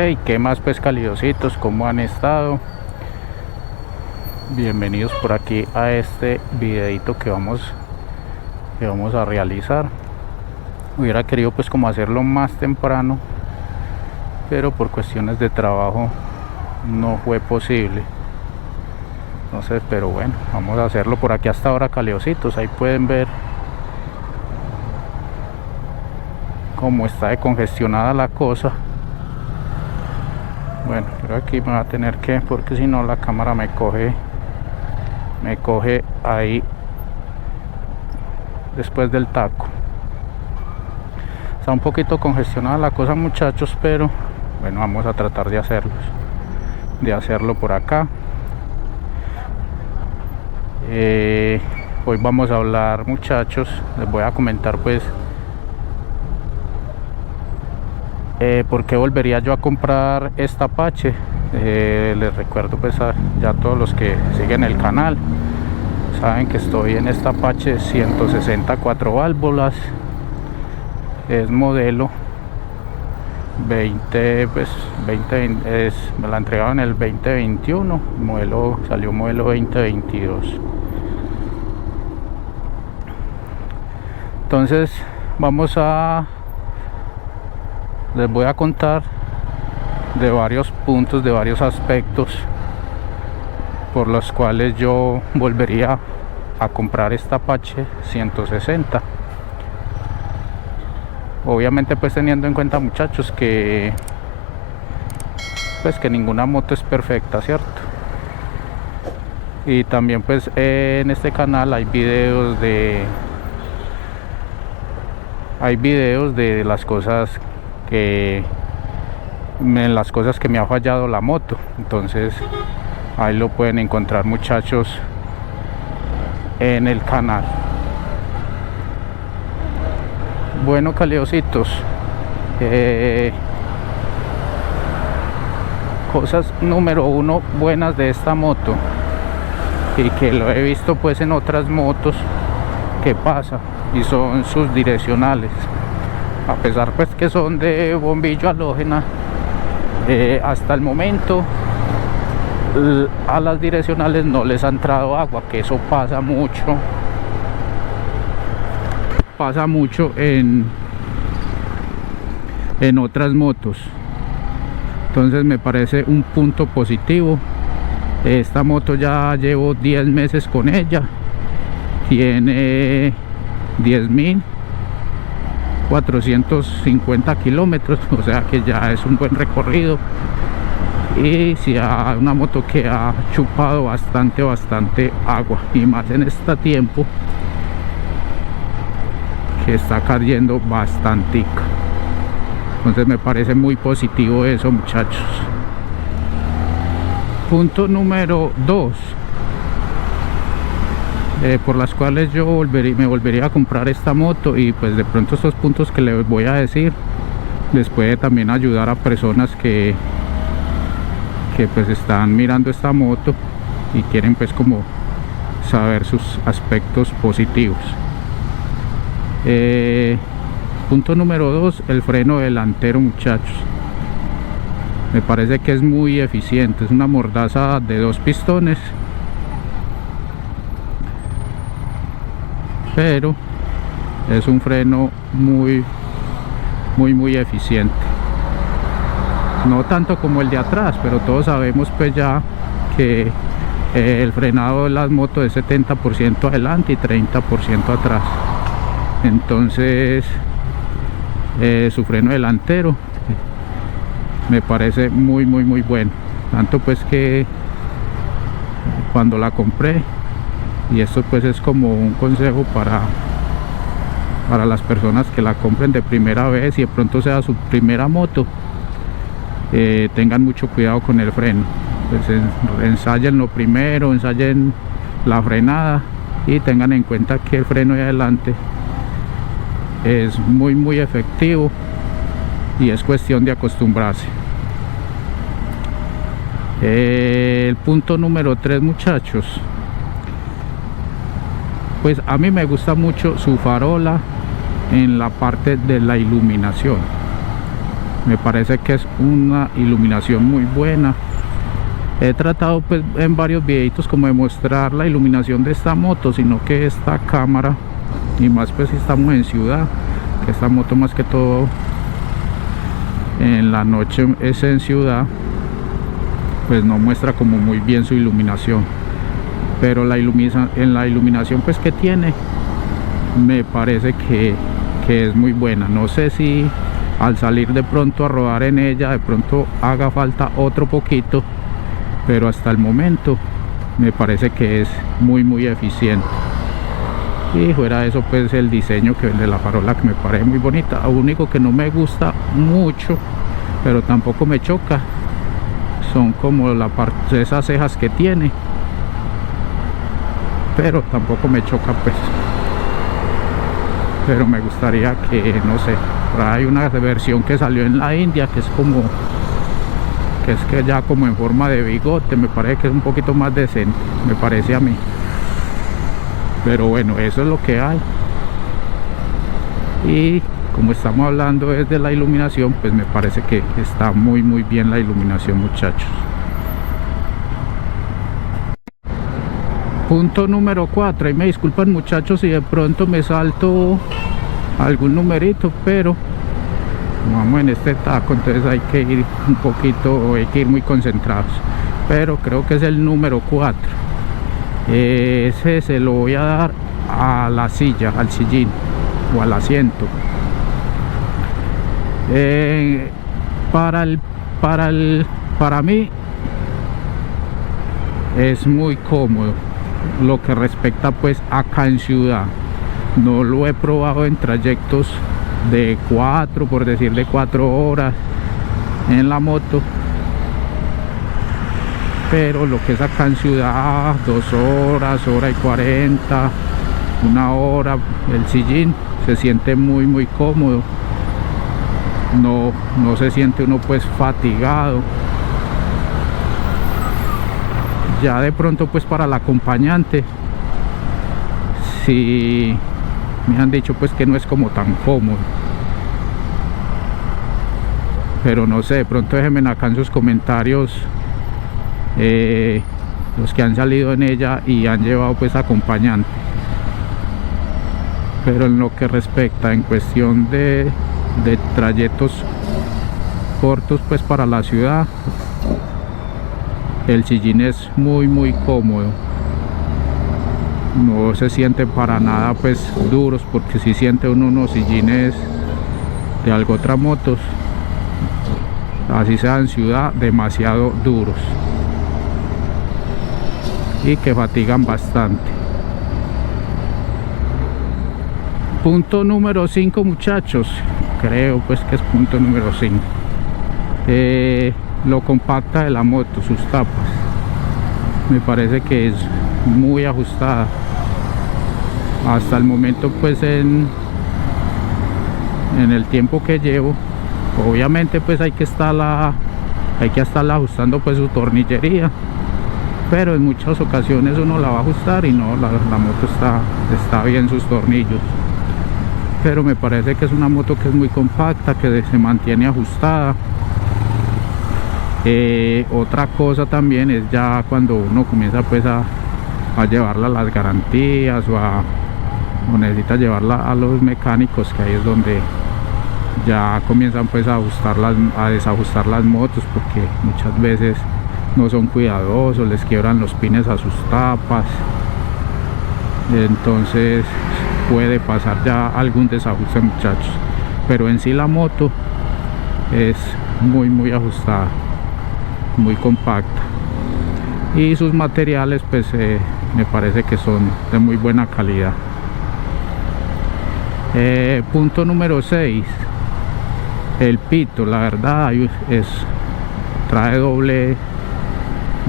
Hey, ¿qué más pues calidositos? ¿Cómo han estado? Bienvenidos por aquí a este videito que vamos a realizar. Hubiera querido pues como hacerlo más temprano, pero por cuestiones de trabajo no fue posible. Entonces, pero bueno, vamos a hacerlo por aquí hasta ahora, calidositos. Ahí pueden ver cómo está de congestionada la cosa. Bueno, pero aquí me va a tener que, porque si no la cámara me coge ahí después del taco. Está un poquito congestionada la cosa, muchachos, pero bueno, vamos a tratar de hacerlo por acá. Hoy vamos a hablar, muchachos, les voy a comentar pues por qué volvería yo a comprar esta Apache. Les recuerdo pues ya todos los que siguen el canal saben que estoy en esta Apache 164 válvulas. Es modelo 20, pues 20 me la entregaron en el 2021, salió modelo 2022. Entonces les voy a contar de varios puntos, de varios aspectos por los cuales yo volvería a comprar esta Apache 160. Obviamente pues teniendo en cuenta, muchachos, que pues que ninguna moto es perfecta, ¿cierto? Y también pues en este canal hay videos de las cosas en las cosas que me ha fallado la moto. Entonces ahí lo pueden encontrar, muchachos, en el canal. Bueno, caliositos, cosas número uno buenas de esta moto, y que lo he visto pues en otras motos que pasa, y son sus direccionales. A pesar pues que son de bombillo halógena, hasta el momento a las direccionales no les ha entrado agua, que eso pasa mucho en otras motos. Entonces me parece un punto positivo. Esta moto ya llevo 10 meses con ella, tiene 10.450 kilómetros, o sea que ya es un buen recorrido, y si una moto que ha chupado bastante agua, y más en este tiempo que está cayendo bastante. Entonces me parece muy positivo eso, muchachos. Punto número 2, por las cuales yo me volvería a comprar esta moto, y pues de pronto estos puntos que les voy a decir les puede también ayudar a personas que pues están mirando esta moto y quieren pues como saber sus aspectos positivos. Punto número 2, el freno delantero, muchachos. Me parece que es muy eficiente, es una mordaza de 2 pistones, pero es un freno muy eficiente. No tanto como el de atrás, pero todos sabemos pues ya que el frenado de las motos es 70% adelante y 30% atrás. Entonces su freno delantero me parece muy bueno. Tanto pues que cuando la compré, y esto pues es como un consejo para las personas que la compren de primera vez y de pronto sea su primera moto, tengan mucho cuidado con el freno. Pues ensayen lo primero, ensayen la frenada, y tengan en cuenta que el freno de adelante es muy efectivo, y es cuestión de acostumbrarse. El punto número 3, muchachos, pues a mí me gusta mucho su farola en la parte de la iluminación. Me parece que es una iluminación muy buena. He tratado pues en varios videitos como de mostrar la iluminación de esta moto, sino que esta cámara, y más pues si estamos en ciudad, que esta moto más que todo en la noche es en ciudad, pues no muestra como muy bien su iluminación. Pero en la iluminación pues que tiene, me parece que es muy buena. No sé si al salir de pronto a rodar en ella de pronto haga falta otro poquito, pero hasta el momento me parece que es muy eficiente. Y fuera de eso pues el diseño que de la farola, que me parece muy bonita. Lo único que no me gusta mucho, pero tampoco me choca, son como la parte, esas cejas que tiene, pero tampoco me choca pues. Pero me gustaría que, no sé, hay una versión que salió en la India que es como, que ya como en forma de bigote, me parece que es un poquito más decente, me parece a mí. Pero bueno, eso es lo que hay. Y como estamos hablando desde la iluminación, pues me parece que está muy bien la iluminación, muchachos. Punto número 4, y me disculpan muchachos si de pronto me salto algún numerito, pero vamos en este taco, entonces hay que ir un poquito, hay que ir muy concentrados. Pero creo que es el número 4. Ese se lo voy a dar a la silla, al sillín o al asiento. Para mí es muy cómodo. Lo que respecta pues acá en ciudad, no lo he probado en trayectos de 4, por decir de 4 horas en la moto, pero lo que es acá en ciudad, 2 horas, hora y 40, 1 hora, el sillín se siente muy cómodo. No se siente uno pues fatigado. Ya de pronto pues para el acompañante, si me han dicho pues que no es como tan cómodo, pero no sé, de pronto déjenme acá en sus comentarios los que han salido en ella y han llevado pues acompañante. Pero en lo que respecta en cuestión de trayectos cortos pues para la ciudad, el sillín es muy cómodo. No se siente para nada pues duros, porque si siente uno unos sillines de algo otras motos, así sea en ciudad, demasiado duros y que fatigan bastante. Punto número 5, muchachos, creo pues que es punto número 5, lo compacta de la moto, sus tapas. Me parece que es muy ajustada hasta el momento pues en el tiempo que llevo. Obviamente pues hay que estarla ajustando pues su tornillería, pero en muchas ocasiones uno la va a ajustar y no, la moto está bien sus tornillos. Pero me parece que es una moto que es muy compacta, que se mantiene ajustada. Otra cosa también es ya cuando uno comienza pues a llevarla a las garantías o necesita llevarla a los mecánicos, que ahí es donde ya comienzan pues a desajustar las motos, porque muchas veces no son cuidadosos, les quiebran los pines a sus tapas, entonces puede pasar ya algún desajuste, muchachos. Pero en sí la moto es muy ajustada, muy compacta, y sus materiales pues me parece que son de muy buena calidad. Punto número 6, el pito. La verdad trae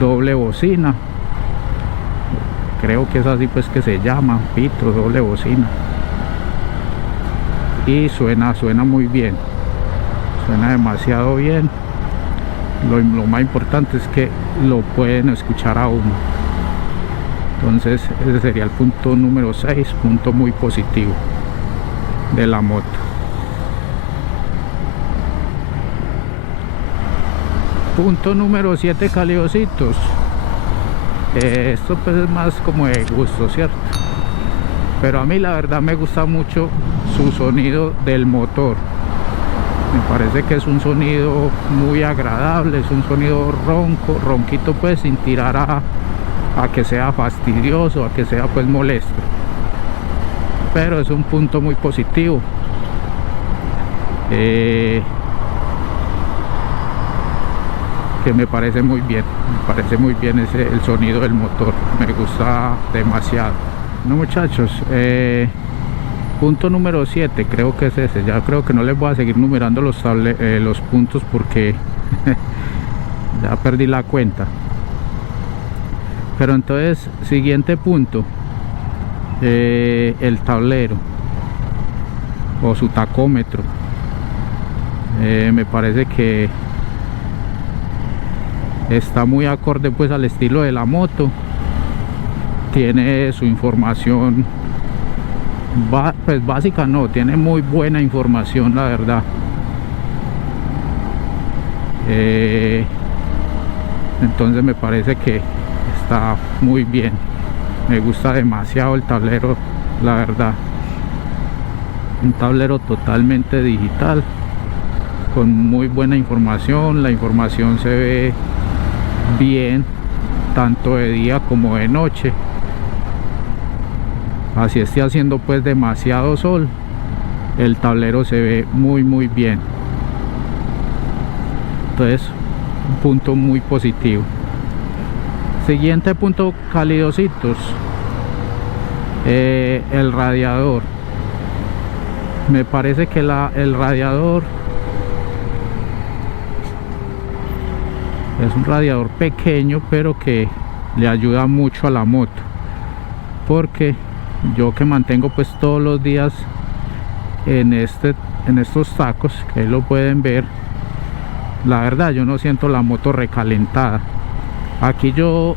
doble bocina, creo que es así pues que se llama, pito, doble bocina, y suena muy bien, suena demasiado bien. Lo más importante es que lo pueden escuchar a uno. Entonces ese sería el punto número 6, punto muy positivo de la moto. Punto número 7, calidositos. Esto pues es más como de gusto, ¿cierto? Pero a mí la verdad me gusta mucho su sonido del motor. Me parece que es un sonido muy agradable, es un sonido ronco, ronquito, pues sin tirar a que sea fastidioso, a que sea pues molesto. Pero es un punto muy positivo. Que me parece muy bien, el sonido del motor, me gusta demasiado. Bueno, muchachos, punto número 7, creo que es ese. Ya creo que no les voy a seguir numerando los puntos porque ya perdí la cuenta. Pero entonces, siguiente punto, el tablero o su tacómetro. Me parece que está muy acorde pues al estilo de la moto. Tiene su información pues básica, no, tiene muy buena información, la verdad. Entonces me parece que está muy bien. Me gusta demasiado el tablero, la verdad. Un tablero totalmente digital, con muy buena información. La información se ve bien tanto de día como de noche. Así esté haciendo pues demasiado sol, el tablero se ve muy bien. Entonces, un punto muy positivo. Siguiente punto, calidositos, el radiador. Me parece que el radiador es un radiador pequeño, pero que le ayuda mucho a la moto, porque yo que mantengo pues todos los días en estos tacos, que ahí lo pueden ver, la verdad yo no siento la moto recalentada. Aquí yo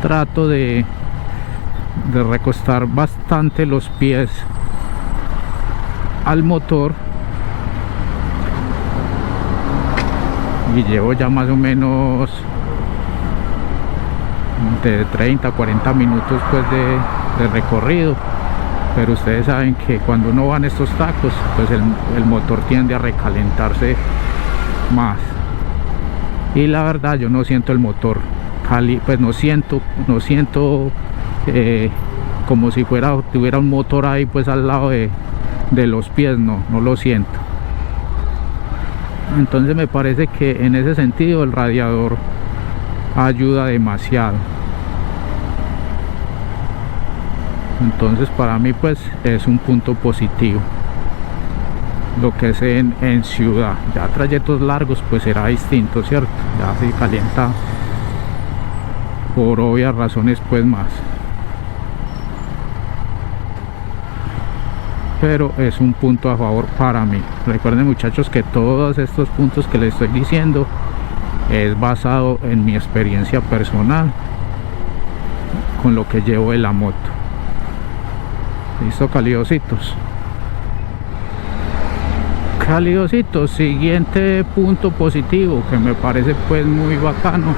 trato de recostar bastante los pies al motor, y llevo ya más o menos de 30 a 40 minutos pues de recorrido. Pero ustedes saben que cuando uno va en estos tacos, pues el motor tiende a recalentarse más, y la verdad yo no siento el motor pues no siento como si tuviera un motor ahí pues al lado de los pies. No lo siento. Entonces me parece que en ese sentido el radiador ayuda demasiado. Entonces para mí pues es un punto positivo. Lo que es en ciudad, ya trayectos largos pues será distinto, ¿cierto? Ya se calienta por obvias razones pues más. Pero es un punto a favor para mí. Recuerden, muchachos, que todos estos puntos que les estoy diciendo es basado en mi experiencia personal con lo que llevo de la moto. Listo, calidositos. Calidositos, siguiente punto positivo que me parece pues muy bacano.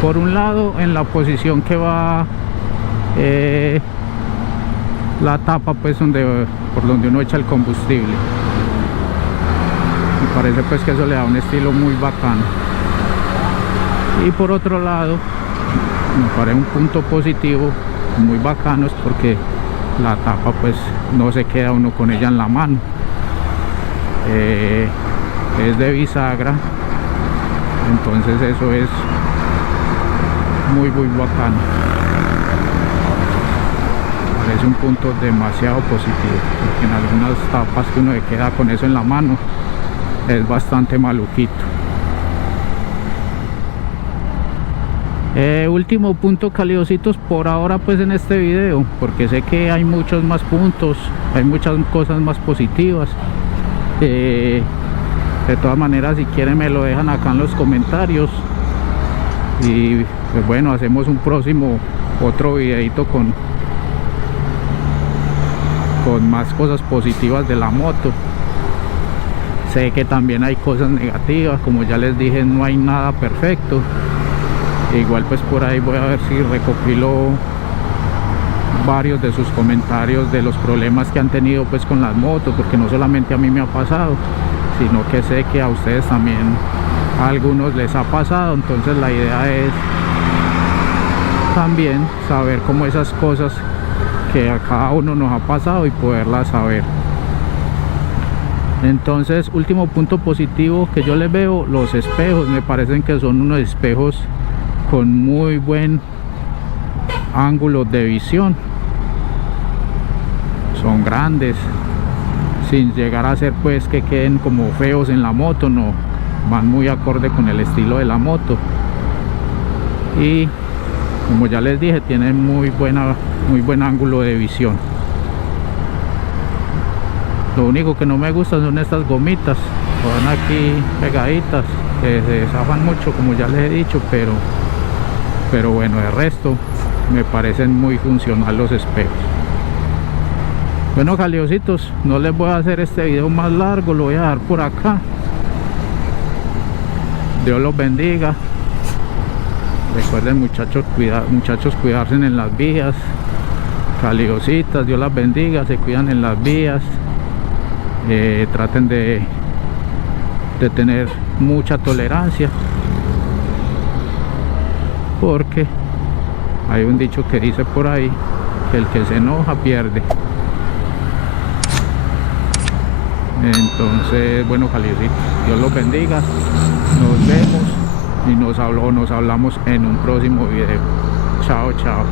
Por un lado, en la posición que va la tapa pues por donde uno echa el combustible. Me parece pues que eso le da un estilo muy bacano. Y por otro lado, me parece un punto positivo muy bacano, es porque la tapa pues no se queda uno con ella en la mano. Es de bisagra, entonces eso es muy bacano. Es un punto demasiado positivo, porque en algunas tapas que uno se queda con eso en la mano es bastante maluquito. Último punto, calidositos, por ahora pues en este video, porque sé que hay muchos más puntos, hay muchas cosas más positivas. De todas maneras, si quieren me lo dejan acá en los comentarios, y pues bueno, hacemos un próximo otro videito con más cosas positivas de la moto. Sé que también hay cosas negativas, como ya les dije, no hay nada perfecto. Igual pues por ahí voy a ver si recopilo varios de sus comentarios de los problemas que han tenido pues con las motos, porque no solamente a mí me ha pasado, sino que sé que a ustedes también, a algunos les ha pasado. Entonces la idea es también saber cómo esas cosas que a cada uno nos ha pasado y poderlas saber. Entonces, último punto positivo que yo les veo, los espejos. Me parecen que son unos espejos con muy buen ángulo de visión. Son grandes, sin llegar a ser pues que queden como feos en la moto, no, van muy acorde con el estilo de la moto. Y como ya les dije, tienen muy buen ángulo de visión. Lo único que no me gusta son estas gomitas, van aquí pegaditas, que se zafan mucho, como ya les he dicho, pero bueno, el resto me parecen muy funcional los espejos. Bueno, caliositos, no les voy a hacer este video más largo, lo voy a dejar por acá. Dios los bendiga. Recuerden, muchachos, cuidarse en las vías. Caliositas, Dios las bendiga, se cuidan en las vías. Traten de tener mucha tolerancia, porque hay un dicho que dice por ahí que el que se enoja pierde. Entonces, bueno, caliositos, Dios los bendiga, nos vemos y nos hablamos en un próximo video. Chao, chao.